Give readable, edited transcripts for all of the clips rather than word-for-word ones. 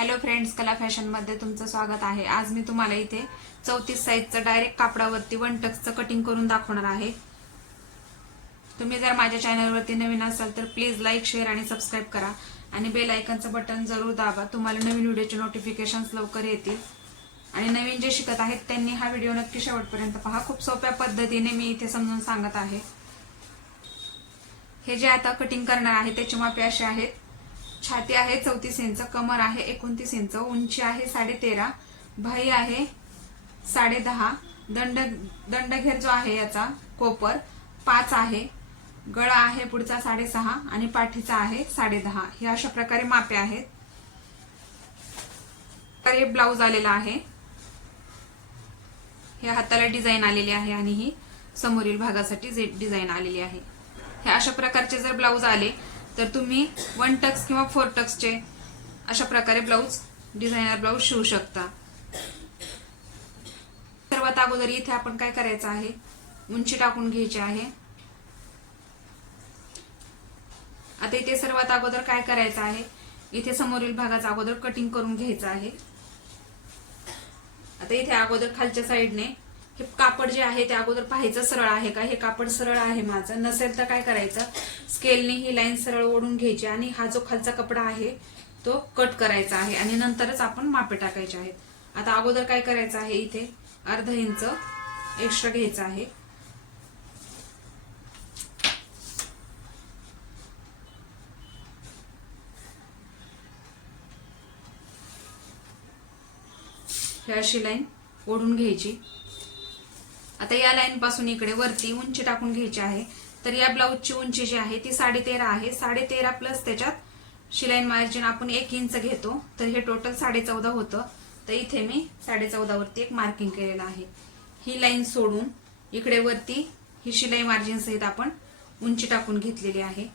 Hello friends, कला fashion मध्ये तुमचं स्वागत आहे। आज मी तुम्हाला इथे 34 साईजचं डायरेक्ट कापडावरती वन टक्सचं कटिंग करून दाखवणार आहे। तुम्ही जर माझ्या चॅनलवरती नवीन असाल तर प्लीज लाईक, शेअर आणि सबस्क्राइब करा आणि बेल आयकॉनचं बटन जरूर दाबा। तुम्हाला नवीन व्हिडिओचे नोटिफिकेशन्स लवकर येतील। आणि नवीन जे शिकत आहेत त्यांनी हा व्हिडिओ नक्की शेवटपर्यंत पहा। खूप सोप्या पद्धतीने मी इथे समजून सांगत आहे। हे जे आता कटिंग करणार आहे त्याची मापे अशी आहेत। छाती आहे 34 इंच, कमर आहे 29 इंच, उंची आहे 13.5, भाई आहे 10.5, दंडघेर जो आहे याचा कोपर 5 आहे, गळा आहे पुढचा 6.5 आणि पाठीचा आहे 10.5। हे अशा प्रकारे मापे आहेत। तर हे ब्लाउज आलेला आहे। हे हाताला डिझाइन आलेली आहे आणि ही समोरील भागासाठी डिझाइन आलेली आहे। हे अशा प्रकारचे जर ब्लाउज आले तर तुम्ही 1 टक्स किंवा 4 टक्सचे अशा प्रकारे ब्लाउज डिझायनर ब्लाउज शिवू शकता। सर्वात अगोदर इथे आपण काय करायचं आहे, उंची टाकून घ्यायची आहे। आता इथे सर्वात अगोदर काय करायचं आहे, इथे समोरील भागाचा अगोदर कटिंग करून घ्यायचं आहे। आता इथे अगोदर खालच्या साईडने हे कापड जे आहे ते अगोदर पाहायचं सरळ आहे का, हे कापड सरळ आहे माझं, नसेल तर काय करायचं, स्केलने ही लाईन सरळ ओढून घ्यायची आणि हा जो खालचा कपडा आहे तो कट करायचा आहे आणि नंतरच आपण मापे टाकायचे आहेत। आता अगोदर काय करायचं आहे, इथे अर्धा इंच एक्स्ट्रा घ्यायचं आहे। ही अशी लाईन ओढून घ्यायची। आता या लाईन पासून इकडे वरती उंची टाकून घ्यायची आहे। तर या ब्लाउजची उंची जी आहे ती 13.5 आहे। 13.5 प्लस त्याच्यात शिलाई मार्जिन आपण 1 इंच घेतो, तर हे टोटल 14.5 होतं। तर इथे मी 14.5 वरती एक मार्किंग केलेलं आहे। ही लाईन सोडून इकडे वरती ही शिलाई मार्जिन सहित आपण उंची टाकून घेतलेली आहे।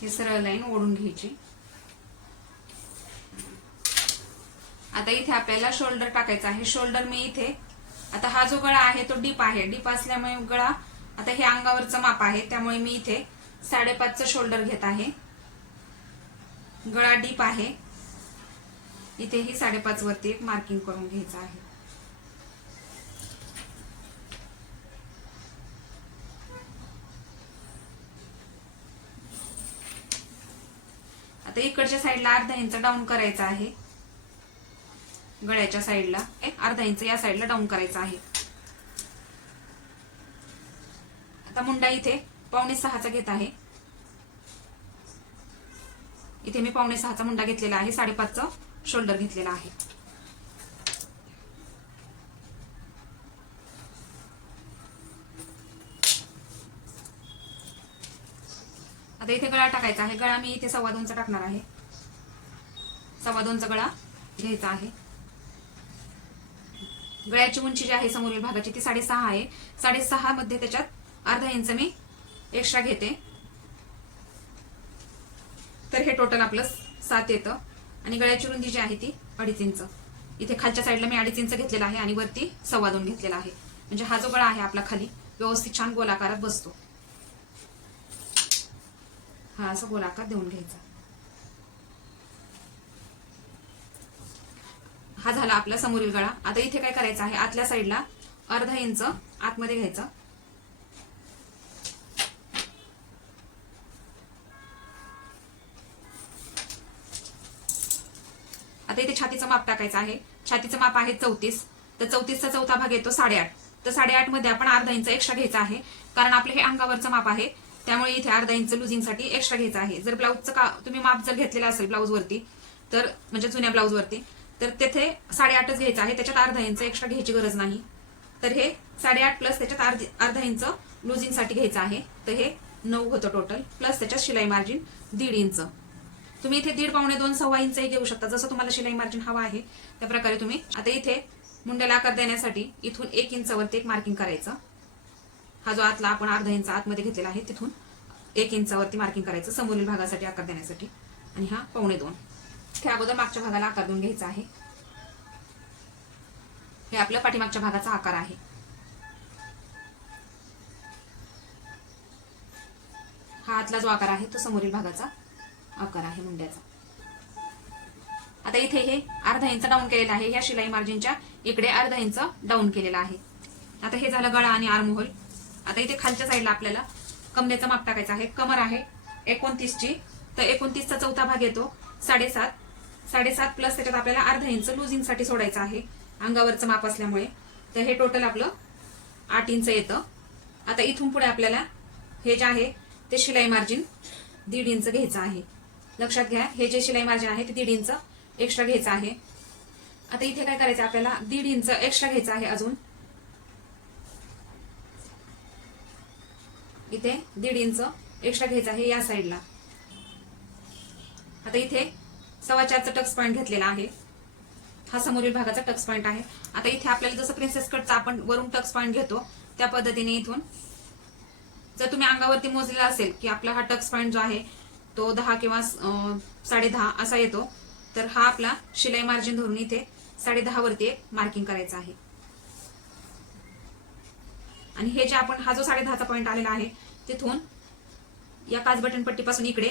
हे सरळ लाईन ओढून घ्यायची। आता इथे आपल्याला शोल्डर टाकायचा आहे। शोल्डर मी इथे, आता हा जो गळा आहे तो डीप आहे, डीप असल्यामुळे गळा, आता हे अंगावरचं माप आहे त्यामुळे मी इथे 5.5चं शोल्डर घेत आहे। गळा डीप आहे, इथे ही 5.5 वरती एक मार्किंग करून घ्यायचं आहे। आता इकडच्या साईडला अर्धा इंच डाऊन करायचा आहे, गळ्याच्या साईडला अर्धा इंच या साईडला डाऊन करायचा आहे। आता मुंडा इथे 5.25चा घेत आहे। इथे मी 5.25चा मुंडा घेतलेला आहे, 5.5चं शोल्डर घेतलेला आहे। आता इथे गळा टाकायचा आहे। गळा मी इथे 2.25चा टाकणार आहे। 2.25चा गळा घ्यायचा आहे। गळ्याची उंची जी आहे समोरील भागाची ती 6.5 आहे। 6.5 मध्ये त्याच्यात अर्धा इंच मी एक्स्ट्रा घेते, तर हे टोटल आपलं 7 येतं। आणि गळ्याची रुंदी जी आहे ती 2.5 इंच। इथे खालच्या साईडला मी 2.5 इंच घेतलेला आहे आणि वरती 2.25 घेतलेला आहे, म्हणजे हा जो गळा आहे आपला खाली व्यवस्थित छान गोलाकारात बसतो। हा असा गोलाकार देऊन घ्यायचा। हा झाला आपला समोरील गळा। आता इथे काय करायचं आहे, आतल्या साईडला अर्धा इंच आतमध्ये घ्यायचं। आता इथे छातीचं माप टाकायचं आहे। छातीचं माप आहे 34, तर 34चा चौथा भाग येतो 8.5। तर 8.5 मध्ये आपण अर्धा इंच एक्स्ट्रा घ्यायचा आहे, कारण आपलं हे अंगावरचं माप आहे त्यामुळे इथे अर्धा इंच लुजिंगसाठी एक्स्ट्रा घ्यायचं आहे। जर ब्लाउजचं तुम्ही माप जर घेतलेलं असेल ब्लाउज वरती, तर म्हणजे जुन्या ब्लाउज वरती, तर तेथे 8.5च घ्यायचं आहे, त्याच्यात अर्धा इंच एक्स्ट्रा घ्यायची गरज नाही। तर हे 8.5 प्लस त्याच्यात अर्धा इंच लुजिंगसाठी घ्यायचं आहे, तर हे 9 होतं टोटल, प्लस त्याच्यात शिलाई मार्जिन 1.5 इंच। तुम्ही इथे 1.5, पावणे 2, 2.25 इंचही घेऊ शकता, जसं तुम्हाला शिलाई मार्जिन हवा आहे त्या प्रकारे तुम्ही। आता इथे मुंड्याला आकार देण्यासाठी इथून 1 इंच वरती एक मार्किंग करायचं। हा जो आतला आपण अर्धा इंच आतमध्ये घेतलेला आहे तिथून 1 इंच वरती मार्किंग करायचं समोरील भागासाठी आकार देण्यासाठी। आणि हा 1.25 ते अगोदर मागच्या भागाला आकार देऊन घ्यायचा आहे। हे आपल्या पाठीमागच्या भागाचा आकार आहे। हा आतला जो आकार आहे तो समोरील भागाचा आकार आहे मुंड्याचा. आता इथे हे अर्धा इंच डाऊन केलेला आहे. या शिलाई मार्जिनच्या इकडे अर्धा इंच डाऊन केलेला आहे. आता हे झालं गळा आणि आर्म होल. आता इथे खालच्या साईडला आपल्याला कमरेचं माप टाकायचं आहे. कमर आहे 29 ची, तर 29 चा चौथा भाग येतो 7.5 प्लस त्याच्यात आपल्याला अर्धा इंच लुजिंग साठी सोडायचं आहे अंगावरचं माप असल्यामुळे. तर हे टोटल आपलं 8 इंच येतं. आता इथून पुढे आपल्याला हे जे आहे ते शिलाई मार्जिन 1.5 इंच घ्यायचं आहे. लक्षात घ्या, हे जे शिलाई मार्जिन आहे ते 1.5 इंच एक्स्ट्रा घ्यायचं आहे. आता इथे काय करायचं आपल्याला 1.5 इंच एक्स्ट्रा घ्यायचं आहे. अजून इथे 1.5 इंच एक्स्ट्रा घ्यायचं आहे या साईडला. आता इथे 4.25चा टक्स पॉईंट घेतलेला आहे. हा समोरील भागाचा टक्स पॉईंट आहे. आता इथे आपल्याला जसं प्रिन्सेस कटचा आपण वरून टक्स पॉईंट घेतो त्या पद्धतीने इथून जर तुम्ही अंगावरती मोजलेला असेल की आपला हा टक्स पॉईंट जो आहे तो 10 किंवा 10.5 असा येतो, तर हा आपला शिलाई मार्जिन धरून इथे 10.5 वरती एक मार्किंग करायचं आहे. आणि हे जे आपण हा जो 10.5चा पॉईंट आलेला आहे तिथून या काच बटन पट्टीपासून इकडे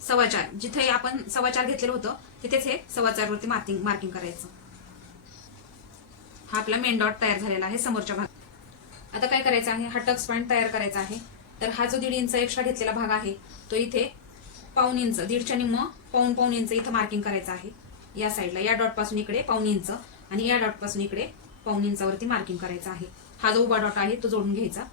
4.25 जिथे आपण 4.25 घेतलेलं होतं तिथेच हे 4.25 वरती मार्किंग करायचं. हा आपला मेन डॉट तयार झालेला आहे समोरच्या भागात. आता काय करायचं आहे, हा टक्स पॉईंट तयार करायचा आहे. तर हा जो 1.5 इंच एक्स्ट्रा घेतलेला भाग आहे तो इथे 1.5 इंच, 1.5च्या निम्म पाऊण इंच इथं मार्किंग करायचं आहे या साईडला. या डॉट पासून इकडे 1.5 इंच आणि या डॉट पासून इकडे 1.5 इंचावरती मार्किंग करायचं आहे. हा जो उभा डॉट आहे तो जोडून घ्यायचा.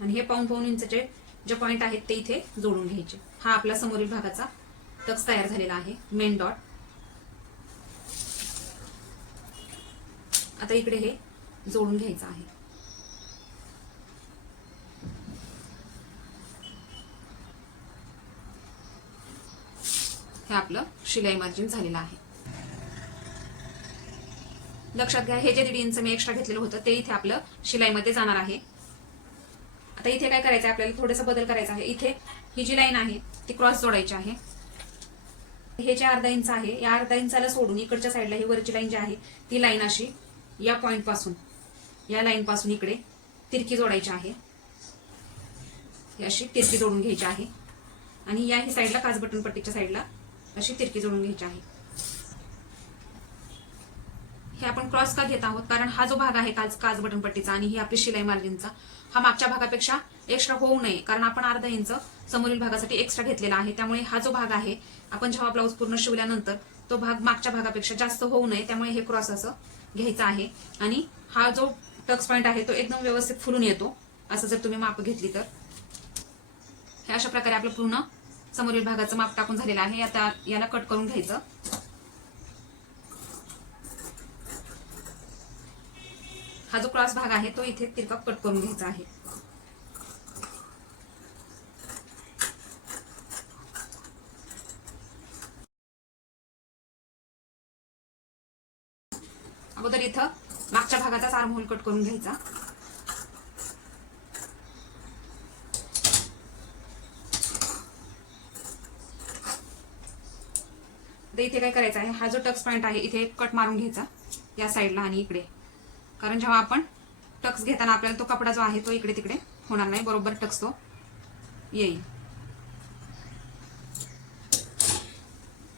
आणि हे पाऊण इंचचे जे पॉइंट आहेत ते इथे जोडून घ्यायचे. हा आपला समोरील भागाचा टक्स तयार झालेला आहे, मेन डॉट. आता इकडे हे जोडून घ्यायचं आहे. हे आपलं शिलाई मार्जिन झालेलं आहे. लक्षात घ्या, हे जे 1.5 इंच मी एक्स्ट्रा घेतलेलं होतं ते इथे आपलं शिलाईमध्ये जाणार आहे. आता इथे काय करायचं आहे, आपल्याला थोडासा बदल करायचा आहे. इथे ही जी लाईन आहे ती क्रॉस जोडायची आहे. हे जे अर्धा इंच आहे या अर्धा इंचाला सोडून इकडच्या साईडला ही वरची लाईन जी आहे ती लाईन अशी या पॉइंट पासून या लाईन पासून इकडे तिरकी जोडायची आहे. ही अशी तिरकी जोडून घ्यायची आहे. आणि या ही साईडला काच बटन पट्टीच्या साईडला अशी तिरकी जोडून घ्यायची आहे. हे आपण क्रॉस का घेत आहोत, कारण हा जो भाग आहे काच बटन पट्टीचा आणि ही आपली शिलाई मार्जिनचा हा मागच्या भागापेक्षा एक्स्ट्रा होऊ नये, कारण आपण अर्धा इंच समोरील भागासाठी एक्स्ट्रा घेतलेला आहे. त्यामुळे हा जो भाग आहे आपण जेव्हा ब्लाऊज पूर्ण शिवल्यानंतर तो भाग मागच्या भागापेक्षा जास्त होऊ नये, त्यामुळे हे क्रॉस असं घ्यायचं आहे. आणि हा जो टक्स पॉईंट आहे तो एकदम व्यवस्थित फुलून येतो असं जर तुम्ही माप घेतली तर. हे अशा प्रकारे आपलं पूर्ण समोरील भागाचं माप टाकून झालेलं आहे. आता याला कट करून घ्यायचं. हा जो क्रॉस भाग आहे तो इथे तिरका कट करून घ्यायचा आहे. अगोदर इथं मागच्या भागाचाच आर्म होल कट करून घ्यायचा. तर इथे काय करायचं आहे, हा जो टक्स पॉईंट आहे इथे कट मारून घ्यायचा या साईडला आणि इकडे, कारण जेव्हा आपण टक्स घेताना आपल्याला तो कपडा जो आहे तो इकडे तिकडे होणार नाही, बरोबर टक्स तो येईल.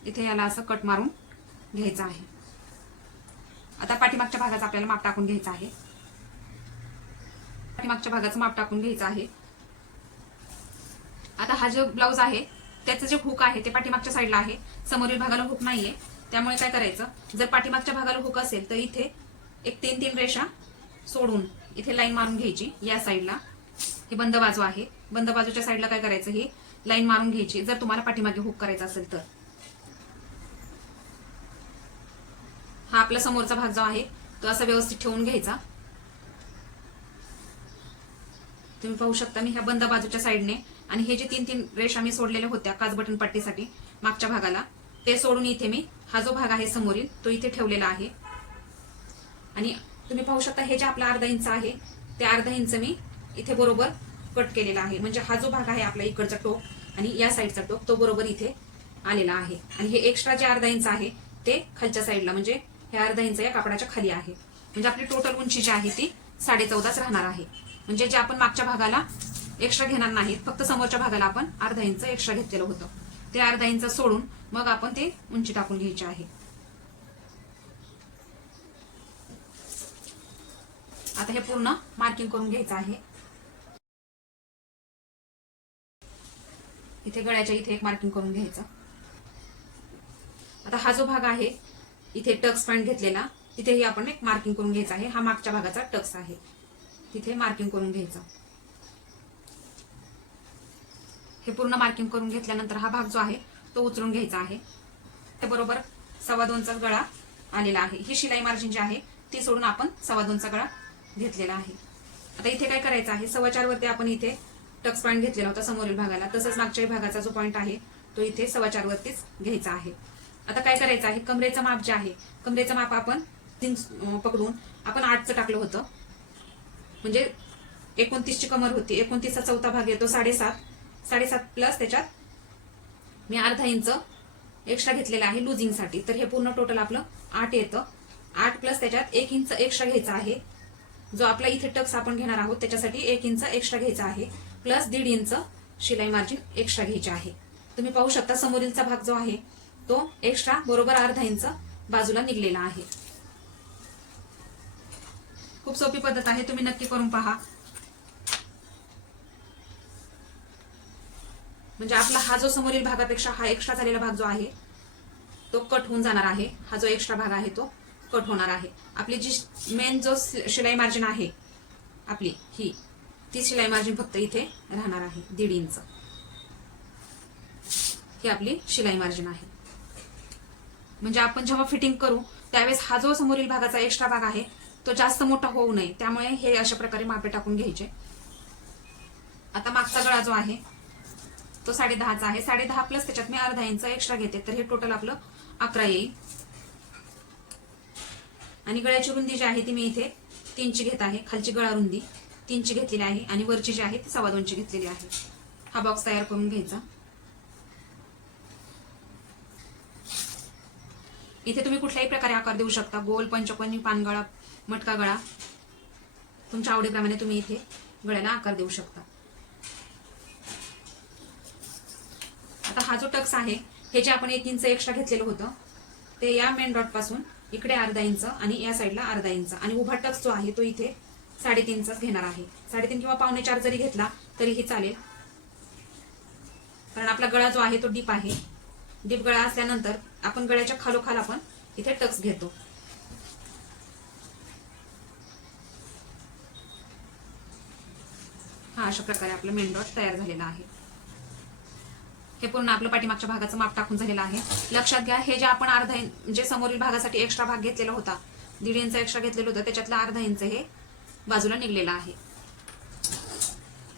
इथे याला असं कट मारून घ्यायचं आहे. आता पाठीमागच्या भागाचा आपल्याला माप टाकून घ्यायचं आहे. पाठीमागच्या भागाचं माप टाकून घ्यायचं आहे. आता हा जो ब्लाऊज आहे त्याचं जे हुक आहे ते पाठीमागच्या साईडला आहे, समोरील भागाला हुक नाहीये. त्यामुळे काय करायचं, जर पाठीमागच्या भागाला हुक असेल तर इथे एक 3 रेषा सोडून इथे लाईन मारून घ्यायची. या साईडला ही बंद बाजू आहे, बंद बाजूच्या साईडला काय करायचं, ही लाईन मारून घ्यायची जर तुम्हाला पाठीमागे हुक करायचा असेल तर. हा आपला समोरचा भाग जो आहे तो असा व्यवस्थित ठेवून घ्यायचा. तुम्ही पाहू शकता मी ह्या बंद बाजूच्या साईडने आणि हे जे 3 रेषा मी सोडलेल्या होत्या काच बटन पट्टीसाठी मागच्या भागाला ते सोडून इथे मी हा जो भाग आहे समोरील तो इथे ठेवलेला आहे. आणि तुम्ही पाहू शकता हे जे आपला अर्धा इंच आहे ते अर्धा इंच मी इथे बरोबर कट केलेला आहे. म्हणजे हा जो भाग आहे आपला इकडचा टोक आणि या साईडचा टोक तो बरोबर इथे आलेला आहे. आणि हे एक्स्ट्रा जे अर्धा इंच आहे ते खालच्या साईडला म्हणजे हे अर्धा इंच या कापडाच्या खाली आहे. म्हणजे आपली टोटल उंची जी आहे ती 14.5 राहणार आहे. म्हणजे जे आपण मागच्या भागाला एक्स्ट्रा घेणार नाहीत, फक्त समोरच्या भागाला आपण अर्धा इंच एक्स्ट्रा घेतलेलं होतं, ते अर्धा इंच सोडून मग आपण ते उंची टाकून घ्यायची आहे. आता हे पूर्ण मार्किंग करून घ्यायचं आहे. इथे गळ्याच्या इथे एक मार्किंग करून घ्यायचं. आता हा जो भाग आहे इथे टक्स पॉइंट घेतलेला, तिथेही आपण एक मार्किंग करून घ्यायचं आहे. हा मागच्या भागाचा टक्स आहे, तिथे मार्किंग करून घ्यायचं. हे पूर्ण मार्किंग करून घेतल्यानंतर हा भाग जो आहे तो उचलून घ्यायचा आहे. ते बरोबर 2.25चा गळा आलेला आहे. ही शिलाई मार्जिन जी आहे ती सोडून आपण 2.25चा गळा घेतलेला आहे. आता इथे काय करायचं आहे, 4.25 वरती आपण इथे टक्स पॉइंट घेतलेला होता समोरील भागाला, तसंच मागच्या भागाचा जो पॉइंट आहे तो इथे 4.25 वरतीच घ्यायचा आहे. आता काय करायचं आहे, कमरेचं माप जे आहे, कमरेचं माप आपण 3 पकडून आपण 8चं टाकलं होतं. म्हणजे 29ची कमर होती, 29चा चौथा भाग येतो 7.5 प्लस त्याच्यात मी अर्धा इंच एक्स्ट्रा घेतलेला आहे लुजिंगसाठी. तर हे पूर्ण टोटल आपलं 8 येतं. 8 प्लस त्याच्यात 1 इंच एक्स्ट्रा घ्यायचा आहे. जो आपला इथे टक्स आपण घेणार आहोत त्याच्यासाठी 1 इंच एक्स्ट्रा घ्यायचा आहे, प्लस 1.5 इंच शिलाई मार्जिन एक्स्ट्रा घ्यायची आहे. तुम्ही पाहू शकता समोरीलचा भाग जो आहे तो एक्स्ट्रा बरोबर अर्धा इंच बाजूला निघलेला आहे. खूप सोपी पद्धत आहे, तुम्ही नक्की करून पहा. म्हणजे आपला हा जो समोरील भागापेक्षा हा एक्स्ट्रा झालेला भाग जो आहे तो कट होऊन जाणार आहे. हा जो एक्स्ट्रा भाग आहे तो कट होणार आहे. आपली जी मेन जो शिलाई मार्जिन आहे आपली ती शिलाई मार्जिन फक्त इथे राहणार आहे 1.5 इंच. ही आपली शिलाई मार्जिन आहे. म्हणजे आपण जेव्हा फिटिंग करू त्यावेळेस हा जो समोरील भागाचा एक्स्ट्रा भाग आहे तो जास्त मोठा होऊ नये, त्यामुळे हे अशा प्रकारे मापे टाकून घ्यायचे. आता मागचा गळा जो आहे तो 10.5चा आहे. 10.5 प्लस त्याच्यात मी अर्धा इंच एक्स्ट्रा घेते, तर हे टोटल आपलं 11 येईल. आणि गळ्याची रुंदी जी आहे ती मी इथे 3ची घेत आहे. खालची गळा रुंदी 3ची घेतलेली आहे आणि वरची जी आहे ती 2.25ची घेतलेली आहे. हा बॉक्स तयार करून घ्यायचा. इथे तुम्ही कुठल्याही प्रकारे आकार देऊ शकता, गोल, पंचकोनी, पानगळा, मटका गळा, तुमच्या आवडीप्रमाणे तुम्ही इथे गळ्याला आकार देऊ शकता. आता हा जो टक्स आहे हे जे आपण 1 इंच एक्स्ट्रा घेतलेलं होतं ते या मेन डॉट पासून इकडे अर्धा इंच आणि या साईडला अर्धा इंच, आणि उभा टक्स जो आहे तो इथे 3.5 घेणार आहे. 3.5 किंवा 3.25 जरी घेतला तरीही चालेल, कारण आपला गळा जो आहे तो डीप आहे. डीप गळा असल्यानंतर आपण गळ्याच्या खालोखाल आपण इथे टक्स घेतो. हा अशा प्रकारे आपला मेन डॉट तयार झालेला आहे. हे पूर्ण आपलं पाठीमागच्या भागाचं माप टाकून झालेलं आहे. लक्षात घ्या, हे जे आपण अर्धा इंच जे समोरील भागासाठी एक्स्ट्रा भाग घेतलेला होता, 1.5 इंच एक्स्ट्रा घेतलेलं होतं, त्याच्यातला अर्धा इंच हे बाजूला निघलेला आहे,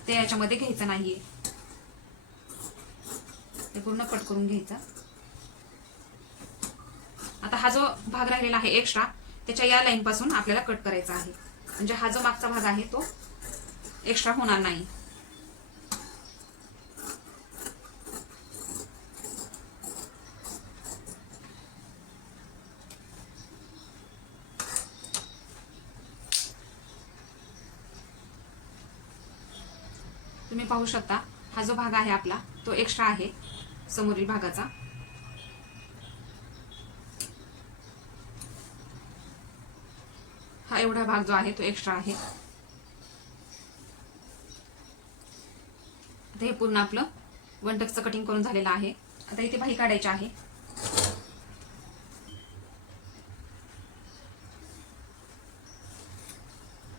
ते याच्यामध्ये घ्यायचं नाहीये. ते पूर्ण कट करून घ्यायचा. आता हा जो भाग राहिलेला आहे एक्स्ट्रा त्याच्या या लाईन पासून आपल्याला कट करायचा आहे. म्हणजे हा जो मागचा भाग आहे तो एक्स्ट्रा होणार नाही. तुम्ही पाहू शकता हा जो भाग आहे आपला तो एक्स्ट्रा आहे समोरील भागाचा. हा एवढा भाग जो आहे तो एक्स्ट्रा आहे. आता हे पूर्ण आपलं 1 टक्सचं कटिंग करून झालेलं आहे. आता इथे बाही काढायची आहे.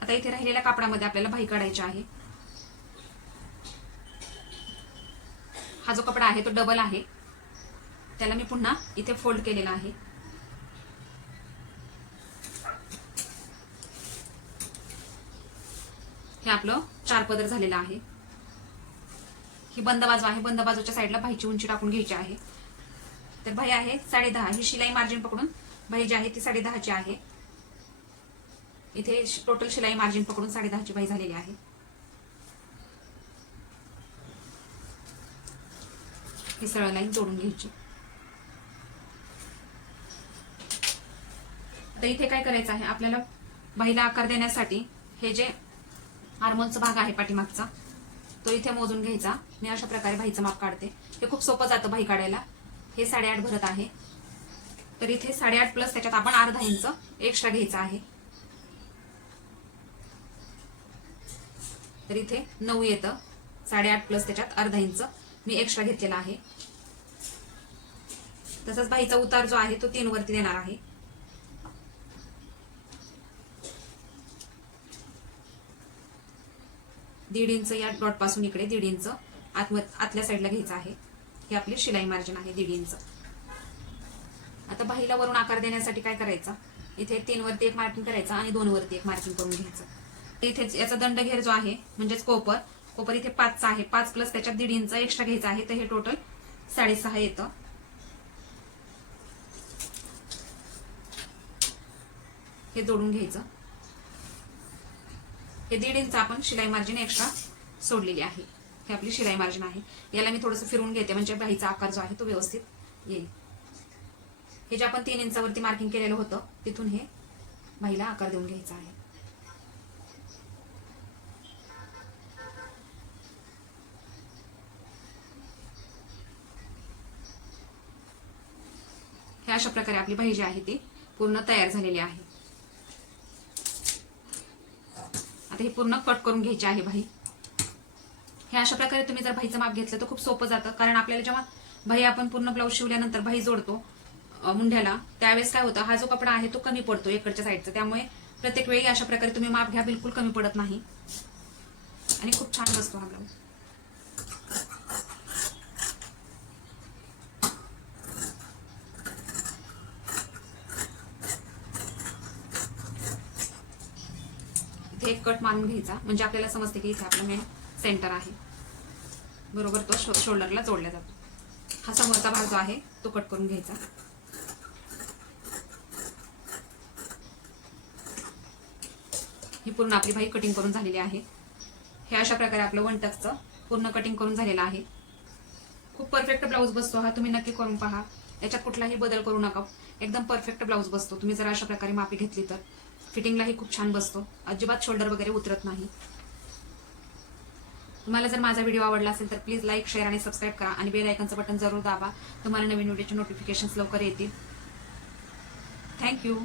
आता इथे राहिलेल्या कापडामध्ये आपल्याला बाही काढायची आहे. हा जो कपडा आहे तो डबल आहे, त्याला मी पुन्हा इथे फोल्ड केलेला आहे. हे आपलं 4 पदर झालेलं आहे. ही बंद बाजू आहे, बंद बाजूच्या साईडला बाहीची उंची टाकून घ्यायची आहे. तर बाही आहे 10.5. ही शिलाई मार्जिन पकडून बाही जी आहे ती 10.5ची आहे. इथे टोटल शिलाई मार्जिन पकडून 10.5ची बाही झालेली आहे. ही सरळ लाईन जोडून घ्यायची. आता इथे काय करायचं आहे, आपल्याला बाहीला आकार देण्यासाठी हे जे आर्मोलचा भाग आहे पाठीमागचा तो इथे मोजून घ्यायचा. मी अशा प्रकारे बाहीचं माप काढते. हे खूप सोपं जातं बाही काढायला. हे 8.5 भरत आहे, तर इथे 8.5 प्लस त्याच्यात आपण अर्धा इंच एक्स्ट्रा घ्यायचा आहे. तर इथे 9 येतं. 8.5 प्लस त्याच्यात अर्धा इंच मी एक्स्ट्रा घेतलेला आहे. तसंच बाहीचा उतार जो आहे तो 3 वरती देणार आहे. दीड इंच या डॉट पासून इकडे 1.5 इंच आतल्या साईडला घ्यायचं आहे. ही आपली शिलाई मार्जिन आहे 1.5 इंच. आता बाहीला वरून आकार देण्यासाठी काय करायचं, इथे 3 वरती एक मार्किंग करायचं आणि 2 वरती एक मार्किंग करून घ्यायचं. इथे याचा दंडघेर जो आहे म्हणजेच कोपर इथे 5चा आहे. 5 प्लस त्याच्यात 1.5 इंच एक्स्ट्रा घ्यायचा आहे. तर हे टोटल 6.5 येतं. हे जोडून घ्यायचं. हे 1.5 इंच आपण शिलाई मार्जिन एक्स्ट्रा सोडलेली आहे. हे आपली शिलाई मार्जिन आहे. याला मी थोडंसं फिरवून घेते म्हणजे बाहीचा आकार जो आहे तो व्यवस्थित येईल. हे जे आपण 3 इंचावरती मार्किंग केलेलं होतं तिथून हे बाहीला आकार देऊन घ्यायचा आहे. हे अशा प्रकारे आपली बाही जी आहे ती पूर्ण तयार झालेली आहे. आता हे पूर्ण कट करून घ्यायची आहे बाही. हे अशा प्रकारे तुम्ही जर बाहीचं माप घेतलं तर खूप सोपं जातं. कारण आपल्याला जेव्हा बाही आपण पूर्ण ब्लाऊज शिवल्यानंतर बाही जोडतो मुंढ्याला, त्यावेळेस काय होतं, हा जो कपडा आहे तो कमी पडतो इकडच्या साईडचा. त्यामुळे प्रत्येक वेळी अशा प्रकारे तुम्ही माप घ्या, बिलकुल कमी पडत नाही आणि खूप छान बसतो हा ब्लाऊज. इथे एक कट मारून घ्यायचा म्हणजे आपल्याला समजते की इथे आपला मेन सेंटर आहे. बरोबर तो शोल्डरला जोडला जातो. हा समोरचा भाग जो आहे तो कट करून घ्यायचा. ही पूर्ण आपली बाही कटिंग करून झालेली आहे. हे अशा प्रकारे आपलं 1 टक्सचं पूर्ण कटिंग करून झालेलं आहे. खूप परफेक्ट ब्लाऊज बसतो हा. तुम्ही नक्की करून पहा. याच्यात कुठलाही बदल करू नका. एकदम परफेक्ट ब्लाऊज बसतो. तुम्ही जर अशा प्रकारे मापी घेतली तर फिटिंगलाही खूप छान बसतो. अजिबात शोल्डर वगैरे उतरत नाही. तुम्हाला जर माझा व्हिडिओ आवडला असेल तर प्लीज लाईक, शेअर आणि सबस्क्राईब करा आणि बेल आयकॉनचं बटन जरूर दाबा. तुम्हाला नवीन व्हिडिओचे नोटिफिकेशन्स लवकर येतील. थँक्यू.